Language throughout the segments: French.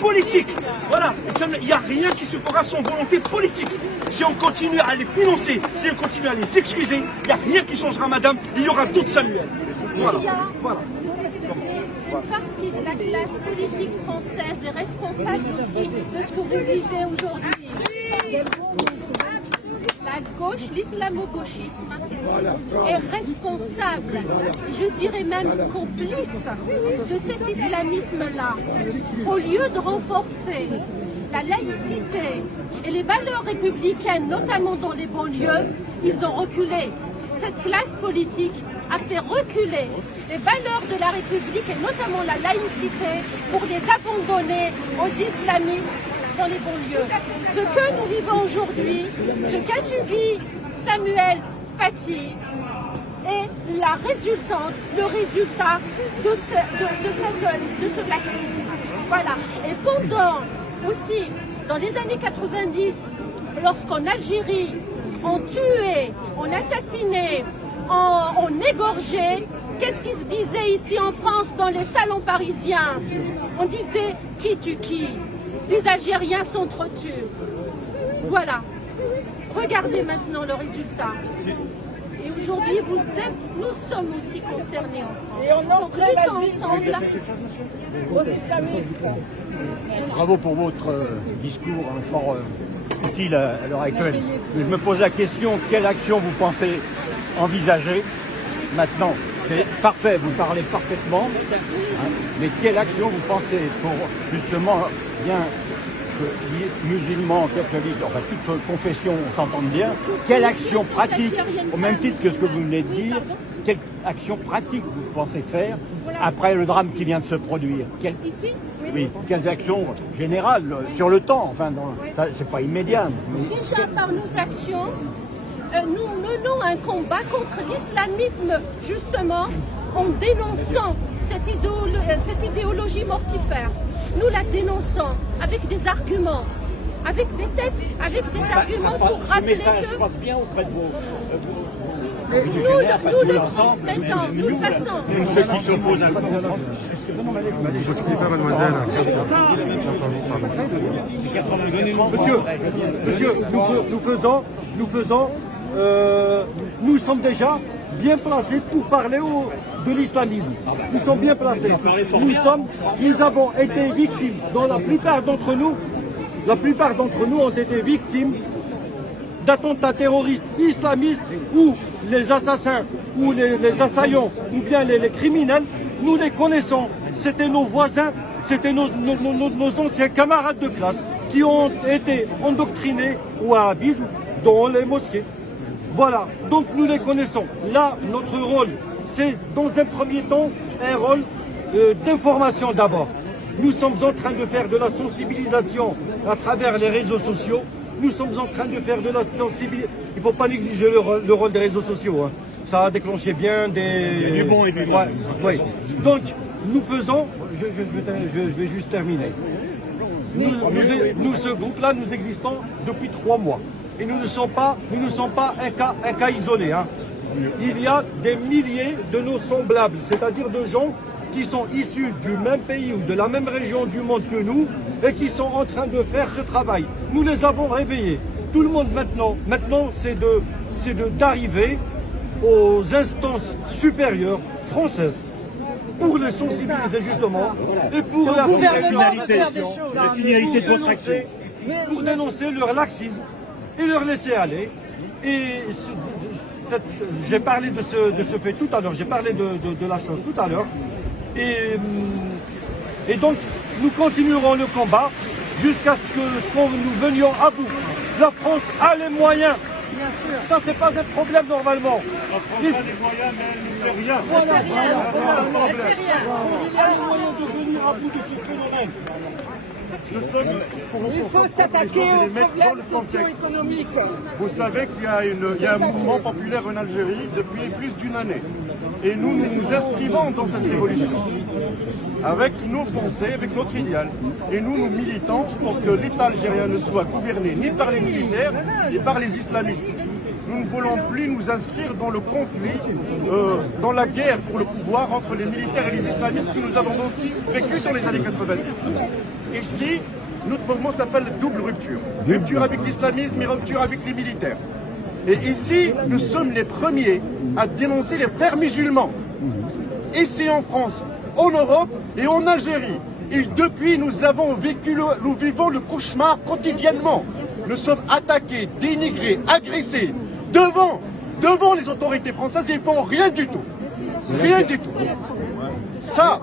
politique. Voilà, il n'y a rien qui se fera sans volonté politique. Si on continue à les financer, si on continue à les excuser, il n'y a rien qui changera, madame. Il y aura d'autres Samuel. Voilà. Voilà. Une partie de la classe politique française est responsable aussi de ce que vous vivez aujourd'hui. La gauche, l'islamo-gauchisme est responsable, je dirais même complice de cet islamisme-là. Au lieu de renforcer la laïcité et les valeurs républicaines, notamment dans les banlieues, ils ont reculé. Cette classe politique a fait reculer les valeurs de la République et notamment la laïcité pour les abandonner aux islamistes dans les banlieues. Ce que nous vivons aujourd'hui, ce qu'a subi Samuel Paty est le résultat de ce laxisme. Voilà. Et pendant aussi, dans les années 90, lorsqu'en Algérie, on tuait, on assassinait, on égorgeait, qu'est-ce qui se disait ici en France dans les salons parisiens? On disait qui tue qui? Les Algériens s'entretuent. Voilà. Regardez maintenant le résultat. Et aujourd'hui, nous sommes aussi concernés en France. Et on donc luttons ensemble. Aux islamistes. Bravo pour votre discours fort utile à l'heure actuelle. Mais je me pose la question, quelle action vous pensez envisager maintenant? C'est parfait, vous parlez parfaitement, hein, mais quelle action vous pensez pour justement bien que musulmans, catholiques, enfin toute confession s'entende bien, quelle action pratique, au même titre que ce que vous venez de dire, quelle action pratique vous pensez faire après le drame qui vient de se produire? Ici? Oui, quelles actions générales, sur le temps, enfin, c'est pas immédiat. Mais... Déjà par nos actions, nous menons un combat contre l'islamisme, justement, en dénonçant cette idéologie mortifère. Nous la dénonçons avec des arguments, avec des textes, avec des arguments pour rappeler que... passe bien auprès de vous. Nous le transmettons, nous le passons. Monsieur, nous sommes déjà bien placés pour parler de l'islamisme. Nous sommes bien placés. Nous avons été victimes, dont la plupart d'entre nous ont été victimes d'attentats terroristes islamistes où les assassins, ou les assaillants, ou bien les criminels, nous les connaissons. C'était nos voisins, c'était nos anciens camarades de classe qui ont été endoctrinés au wahhabisme dans les mosquées. Voilà, donc nous les connaissons. Là, notre rôle, c'est dans un premier temps un rôle d'information d'abord. Nous sommes en train de faire de la sensibilisation à travers les réseaux sociaux. Nous sommes en train de faire de la sensibilisation. Il ne faut pas négliger le rôle des réseaux sociaux. Hein. Ça a déclenché bien des... Du bon et du ouais, ouais. Donc, nous faisons... Je vais juste terminer. Nous, ce groupe-là, nous existons depuis 3 mois. Et nous ne sommes pas un cas isolé. Hein. Il y a des milliers de nos semblables, c'est-à-dire de gens qui sont issus du même pays ou de la même région du monde que nous et qui sont en train de faire ce travail. Nous les avons réveillés. Tout le monde maintenant c'est d'arriver aux instances supérieures françaises pour les sensibiliser justement et pour la finalité de votre action, pour dénoncer leur laxisme et leur laisser aller. Et j'ai parlé de ce fait tout à l'heure, j'ai parlé de la chose tout à l'heure. Et donc, nous continuerons le combat jusqu'à ce que nous venions à bout. La France a les moyens. Bien sûr. Ça, c'est pas un problème normalement. La France a les moyens, mais elle ne fait rien. Voilà. Elle fait rien. Il y a les moyens de venir à bout de ce phénomène. Il faut s'attaquer aux problèmes socio-économiques. Vous savez qu'il y a un mouvement populaire en Algérie depuis plus d'une année. Et nous nous inscrivons dans cette révolution, avec nos pensées, avec notre idéal. Et nous militons pour que l'État algérien ne soit gouverné ni par les militaires, ni par les islamistes. nous ne voulons plus nous inscrire dans le conflit, dans la guerre pour le pouvoir entre les militaires et les islamistes que nous avons vécu dans les années 90. Ici, notre mouvement s'appelle double rupture. Rupture avec l'islamisme et rupture avec les militaires. Et ici, nous sommes les premiers à dénoncer les frères musulmans. Ici en France, en Europe et en Algérie. Et depuis, nous vivons le cauchemar quotidiennement. Nous sommes attaqués, dénigrés, agressés devant les autorités françaises et ils font rien du tout. Rien du tout. Ça,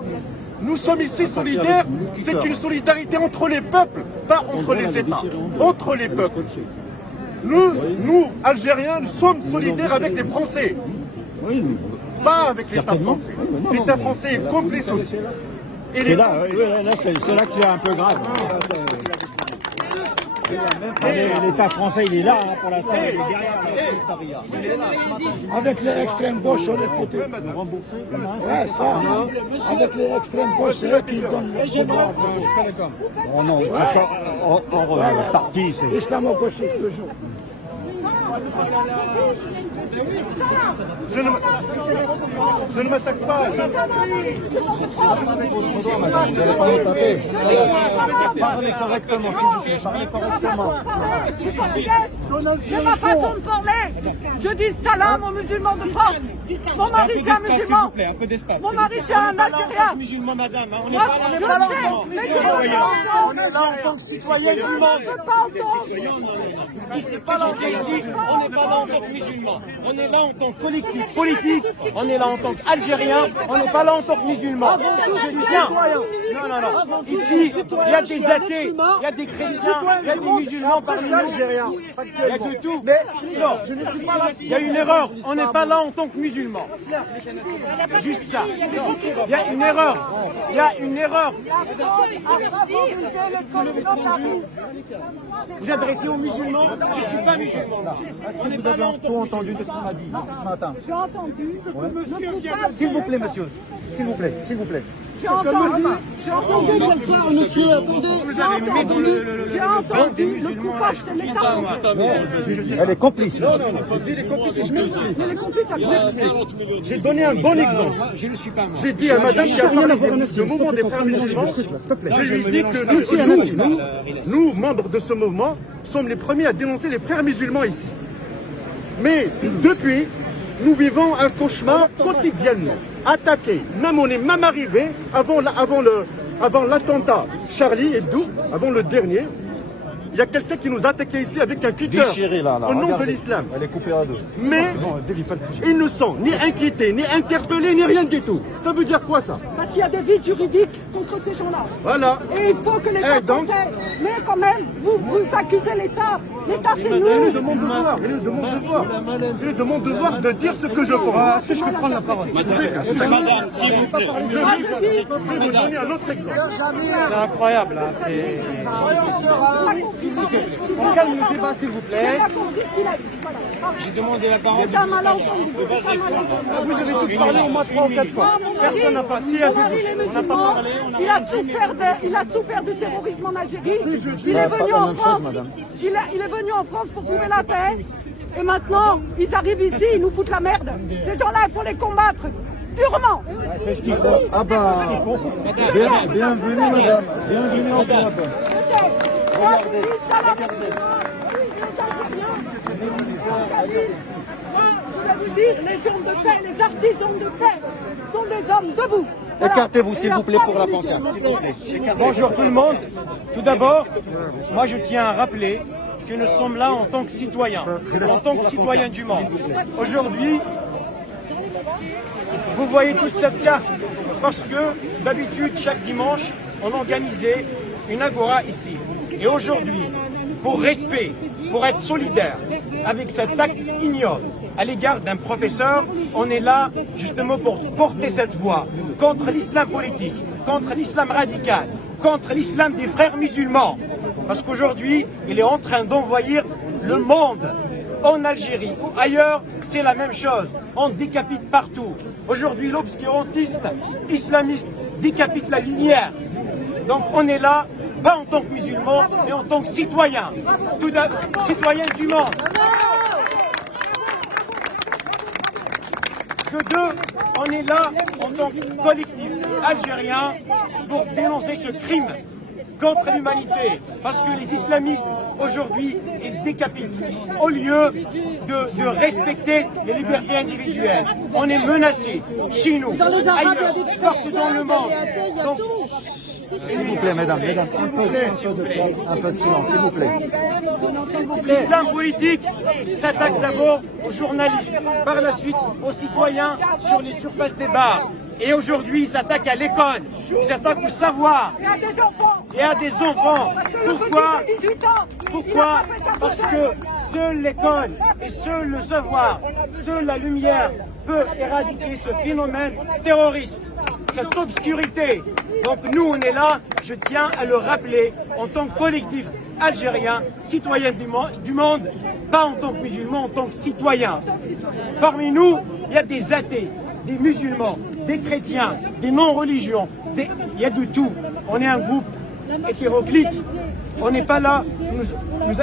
nous sommes ici solidaires, c'est une solidarité entre les peuples, pas entre les États, entre les peuples. Nous, Algériens, nous sommes solidaires avec les Français, pas avec l'État français. L'État français est complice aussi. Et C'est là que c'est un peu grave. L'État français, il est là pour l'instant. Avec les extrêmes gauche, on les foutait. Ouais, ça, hein. Avec les extrêmes gauche, c'est eux qui donnent le pouvoir. Oh non, hors parti, c'est... Islamo-gauchiste, toujours. Je ne m'attaque pas. Parlez correctement, s'il vous plaît. Parlez correctement. C'est ma façon de parler. Je dis salam aux musulmans de France. Mon mari c'est un musulman. Mon mari c'est un Algérien. Musulman, madame, on n'est Moi, pas je là sais, on est là en tant que citoyen du monde. je peux pas entendre. Si c'est pas là ici, on n'est pas là en tant que musulman. On est là en tant que collectif politique, on est là en tant qu'Algérien, on n'est pas là en tant que musulman. Je tiens. Non. Ici, il y a des athées, il y a des chrétiens, il y a des musulmans parmi nous. Il y a de tout. Mais non, je ne suis pas là. Il y a une erreur. On n'est pas là en tant que musulman. Juste ça. Il y a une erreur. Il y a une erreur. Vous adressez aux musulmans, je ne suis pas musulman. On n'est pas là en tant que musulman. Entendu de ce qu'on a dit ce matin. J'ai entendu ce que monsieur vient de S'il vous plaît, monsieur. S'il vous plaît, s'il vous plaît. J'ai entendu quelqu'un, monsieur, attendez. J'ai entendu le coupable, c'est l'État français. Elle est complice. Non, je dis les complices, je m'explique. Mais les complices, ça coûte. J'ai donné un bon exemple. Je ne suis pas moi. J'ai dit à madame qui a parlé du mouvement des frères musulmans, je lui dis que nous, membres de ce mouvement, sommes les premiers à dénoncer les frères musulmans ici. Mais depuis, nous vivons un cauchemar quotidiennement. Attaqués. On est même arrivé avant l'attentat Charlie Hebdo, avant le dernier. Il y a quelqu'un qui nous a attaqué ici avec un cutter au nom de l'islam. Elle est coupée à deux. Mais ils ne sont ni inquiétés, ni interpellés, ni rien du tout. Ça veut dire quoi ça? Parce qu'il y a des vides juridiques contre ces gens-là. Voilà. Et il faut que l'État français... Mais quand même, vous accusez l'État. L'État, c'est nous. Il est de mon devoir. Il est de mon devoir de dire ce que je pense. Est-ce que je peux prendre la parole? Madame, s'il vous plaît. Je peux vous donner un autre exemple. C'est incroyable, là. C'est... On calme le débat, s'il vous J'ai plaît. pas compris ce qu'il a dit. Voilà. J'ai demandé la parole. C'est un malentendu. C'est un malentendu. Vous avez tous parlé au moins 3 ou 4 fois. Personne n'a pas. Si, Mon mari, il est musulman. Il a souffert du terrorisme en Algérie. Il est venu en France. Il est venu en France pour trouver la paix. Et maintenant, ils arrivent ici, ils nous foutent la merde. Ces gens-là, il faut les combattre durement. Ah bah... Bienvenue, madame. Bienvenue en Europe. Je sais. Moi, je dis salam. Oui, les Algériens. Moi, je vais vous dire, les gens de paix, les artisans de paix sont des hommes debout. Voilà. Écartez-vous, s'il vous plaît, pour la pensée. Bonjour tout le monde. Tout d'abord, moi je tiens à rappeler que nous sommes là en tant que citoyens du monde. Aujourd'hui, vous voyez tous cette carte parce que d'habitude, chaque dimanche, on organisait une agora ici. Et aujourd'hui, pour respect, pour être solidaire avec cet acte ignoble à l'égard d'un professeur, on est là justement pour porter cette voix contre l'islam politique, contre l'islam radical, contre l'islam des frères musulmans. Parce qu'aujourd'hui, il est en train d'envahir le monde. En Algérie ou ailleurs, c'est la même chose. On décapite partout. Aujourd'hui, l'obscurantisme islamiste décapite la lumière. Donc on est là, pas en tant que musulmans, mais en tant que citoyens. Citoyens du monde. que deux, on est là en tant que collectif algérien pour dénoncer ce crime contre l'humanité, parce que les islamistes aujourd'hui ils décapitent au lieu de respecter les libertés individuelles. On est menacé chez nous, ailleurs, partout dans le monde. Donc, s'il vous plaît, mesdames, un peu de silence, s'il vous plaît. l'islam politique s'attaque d'abord aux journalistes, par la suite aux citoyens sur les surfaces des bars. Et aujourd'hui, il s'attaque à l'école, il s'attaque au savoir et à des enfants. Pourquoi? Parce que seule l'école et seul le savoir, seule la lumière peut éradiquer ce phénomène terroriste, cette obscurité. Donc nous, on est là, je tiens à le rappeler, en tant que collectif algérien, citoyen du monde, pas en tant que musulman, en tant que citoyen. Parmi nous, il y a des athées, des musulmans, des chrétiens, des non-religions, il y a de tout. On est un groupe hétéroclite. On n'est pas là, vous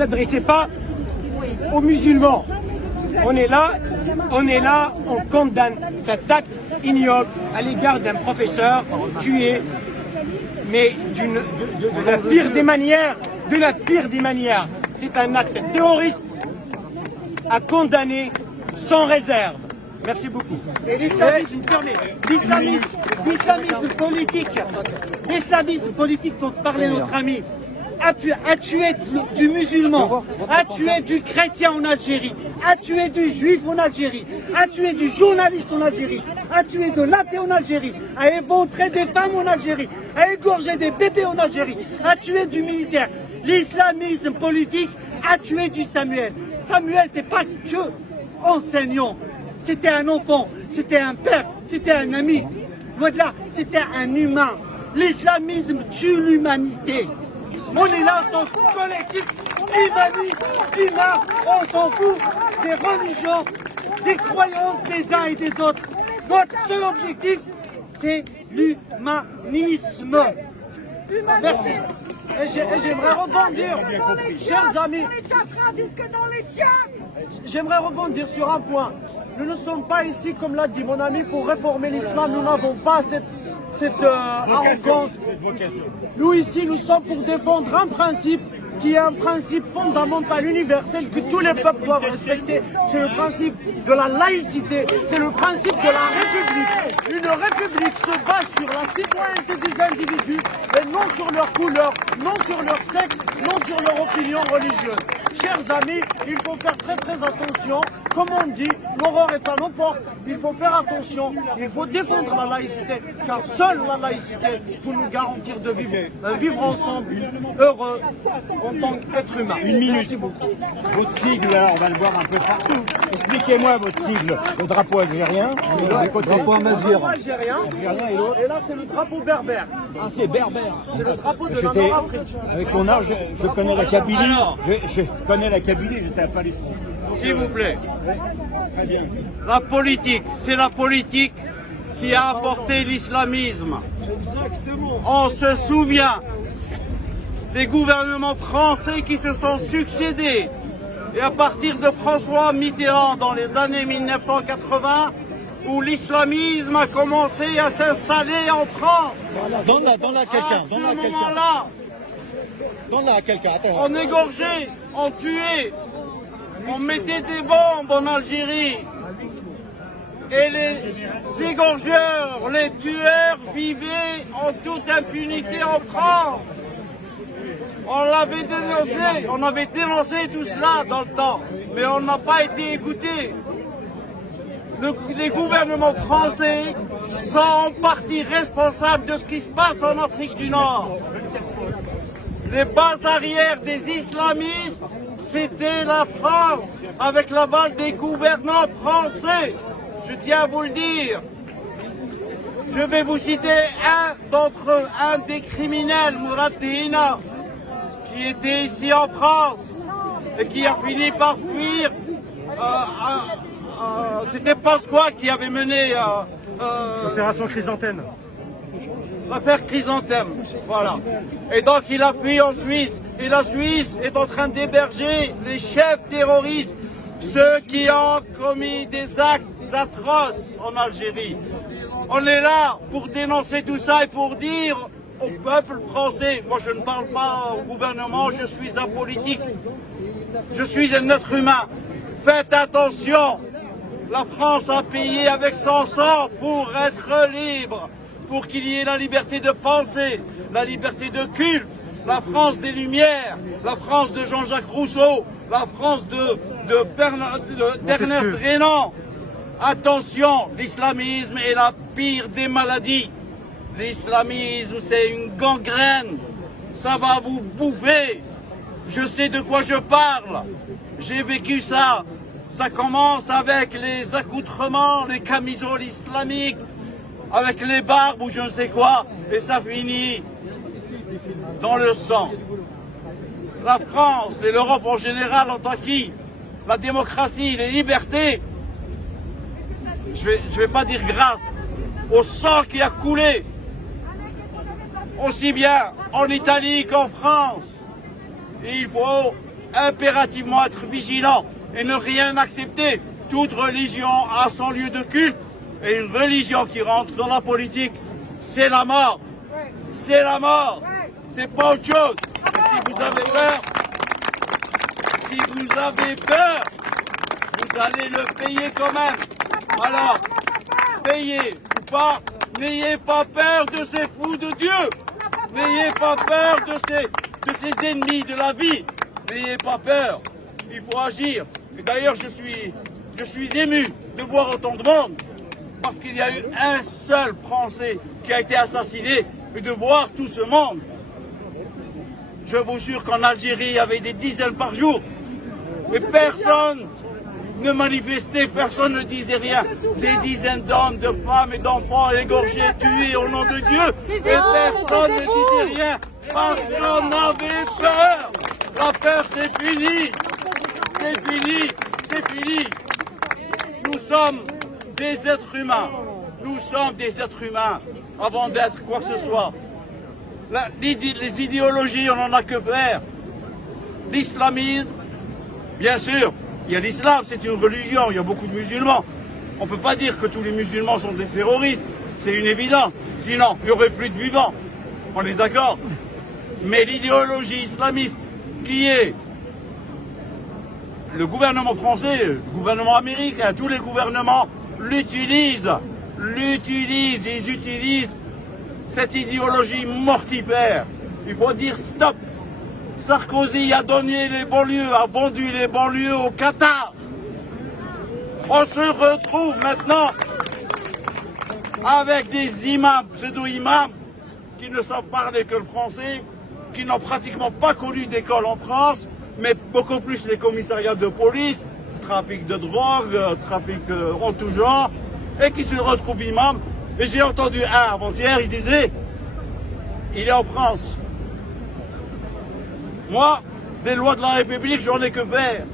adressez pas aux musulmans. On est là, on condamne cet acte ignoble à l'égard d'un professeur tué, mais de la pire des manières. C'est un acte terroriste à condamner sans réserve. Merci beaucoup. Et l'islamisme politique dont parlait notre ami, a tué du musulman, a tué du chrétien en Algérie, a tué du juif en Algérie, a tué du journaliste en Algérie, a tué de l'athée en Algérie, a éventré des femmes en Algérie, a égorgé des bébés en Algérie, a tué du militaire. L'islamisme politique a tué du Samuel. Samuel, c'est pas que enseignant. C'était un enfant, c'était un père, c'était un ami. Voilà, c'était un humain. L'islamisme tue l'humanité. On est là en tant que collectif humaniste, humain. On s'en fout des religions, des croyances des uns et des autres. Notre seul objectif, c'est l'humanisme. Merci. Et j'aimerais rebondir, chers amis. J'aimerais rebondir sur un point. Nous ne sommes pas ici, comme l'a dit mon ami, pour réformer l'islam. Nous n'avons pas cette arrogance. Nous ici, nous sommes pour défendre un principe qui est un principe fondamental, universel, que tous les peuples doivent respecter. C'est le principe de la laïcité, c'est le principe de la République. Une République se base sur la citoyenneté des individus et non sur leur couleur, non sur leur sexe, non sur leur opinion religieuse. Chers amis, il faut faire très attention. Comme on dit, l'horreur est à nos portes. Il faut faire attention, il faut défendre la laïcité, car seule la laïcité peut nous garantir de vivre ensemble, heureux, en tant qu'être humain. Une minute. Merci beaucoup. Votre sigle, là, on va le voir un peu partout. Expliquez-moi votre sigle. Le drapeau algérien, Drapeau amazigh. Le drapeau algérien, et là c'est le drapeau berbère. Ah, c'est berbère. C'est le drapeau de la Nord-Afrique. Avec mon âge, je connais la Kabylie. Je connais la Kabylie, j'étais à Palestine. S'il vous plaît. Très bien. La politique, c'est la politique qui a apporté l'islamisme. On se souvient des gouvernements français qui se sont succédés. Et à partir de François Mitterrand dans les années 1980, où l'islamisme a commencé à s'installer en France. On égorgeait, on tuait, on mettait des bombes en Algérie. Et les égorgeurs, les tueurs vivaient en toute impunité en France. On l'avait dénoncé, on avait dénoncé tout cela dans le temps, mais on n'a pas été écoutés. Les gouvernements français sont en partie responsables de ce qui se passe en Afrique du Nord. Les bases arrières des islamistes, c'était la France, avec l'aval des gouvernants français. Je tiens à vous le dire. Je vais vous citer un d'entre eux, un des criminels, Mourad Dihina, qui était ici en France et qui a fini par fuir. C'était Pasqua qui avait mené L'opération Chrysanthème. l'affaire Chrysanthème. Voilà. Et donc il a fui en Suisse. Et la Suisse est en train d'héberger les chefs terroristes, ceux qui ont commis des actes atroces en Algérie. On est là pour dénoncer tout ça et pour dire au peuple français, moi je ne parle pas au gouvernement, je suis apolitique, je suis un être humain. Faites attention, la France a payé avec son sang pour être libre, pour qu'il y ait la liberté de penser, la liberté de culte, la France des Lumières, la France de Jean-Jacques Rousseau, la France d'Ernest Renan. Attention, l'islamisme est la pire des maladies. L'islamisme, c'est une gangrène. Ça va vous bouffer. Je sais de quoi je parle. J'ai vécu ça. Ça commence avec les accoutrements, les camisoles islamiques, avec les barbes ou je ne sais quoi, et ça finit dans le sang. La France et l'Europe en général ont acquis la démocratie, les libertés, je vais pas dire grâce au sang qui a coulé, aussi bien en Italie qu'en France. Et il faut impérativement être vigilant et ne rien accepter. Toute religion a son lieu de culte, et une religion qui rentre dans la politique, c'est la mort. C'est la mort. C'est pas autre chose. Si vous avez peur, vous allez le payer quand même. Alors, payez ou pas, n'ayez pas peur de ces fous de Dieu. N'ayez pas peur de ces ennemis de la vie. N'ayez pas peur. Il faut agir. Et d'ailleurs, je suis ému de voir autant de monde, parce qu'il y a eu un seul Français qui a été assassiné, et de voir tout ce monde. Je vous jure qu'en Algérie, il y avait des dizaines par jour. Et personne ne manifestait, personne ne disait rien. Des dizaines d'hommes, de femmes et d'enfants égorgés, tués au nom de Dieu. Et personne ne disait rien. Parce qu'on avait peur. La peur, c'est fini. C'est fini. C'est fini. Nous sommes des êtres humains. Nous sommes des êtres humains avant d'être quoi que ce soit. Les idéologies, on n'en a que faire. L'islamisme, bien sûr, il y a l'islam, c'est une religion, il y a beaucoup de musulmans. On ne peut pas dire que tous les musulmans sont des terroristes, c'est une évidence. Sinon, il n'y aurait plus de vivants. On est d'accord. Mais l'idéologie islamiste, qui est le gouvernement français, le gouvernement américain, tous les gouvernements l'utilisent. Ils utilisent cette idéologie mortifère. Il faut dire stop. Sarkozy a donné les banlieues, a vendu les banlieues au Qatar. On se retrouve maintenant avec des imams, pseudo-imams, qui ne savent parler que le français, qui n'ont pratiquement pas connu d'école en France, mais beaucoup plus les commissariats de police, trafic de drogue, trafic en tout genre, et qui se retrouvent imams. Et j'ai entendu un avant-hier, il disait, il est en France. Moi, les lois de la République, j'en ai que faire.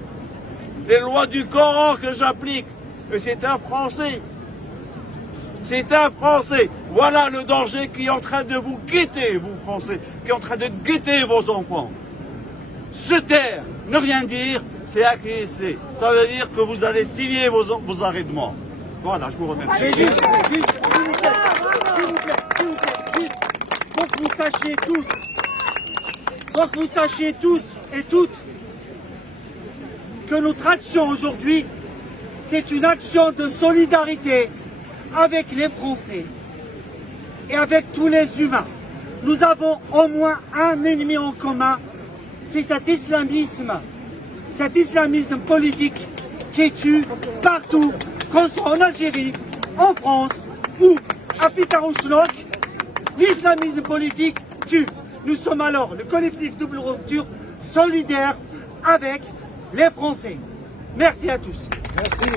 Les lois du Coran que j'applique. Et c'est un Français. C'est un Français. Voilà le danger qui est en train de vous guetter, vous Français, qui est en train de guetter vos enfants. Se taire, ne rien dire, c'est acquiescer. Ça veut dire que vous allez signer vos arrêts de mort. Voilà, je vous remercie. S'il vous plaît, pour que vous sachiez tous et toutes que notre action aujourd'hui, c'est une action de solidarité avec les Français et avec tous les humains. Nous avons au moins un ennemi en commun, c'est cet islamisme politique qui tue partout, qu'on soit en Algérie, en France ou à Pitarouchnok. L'islamisme politique tue. Nous sommes alors le collectif Double Rupture solidaire avec les Français. Merci à tous. Merci.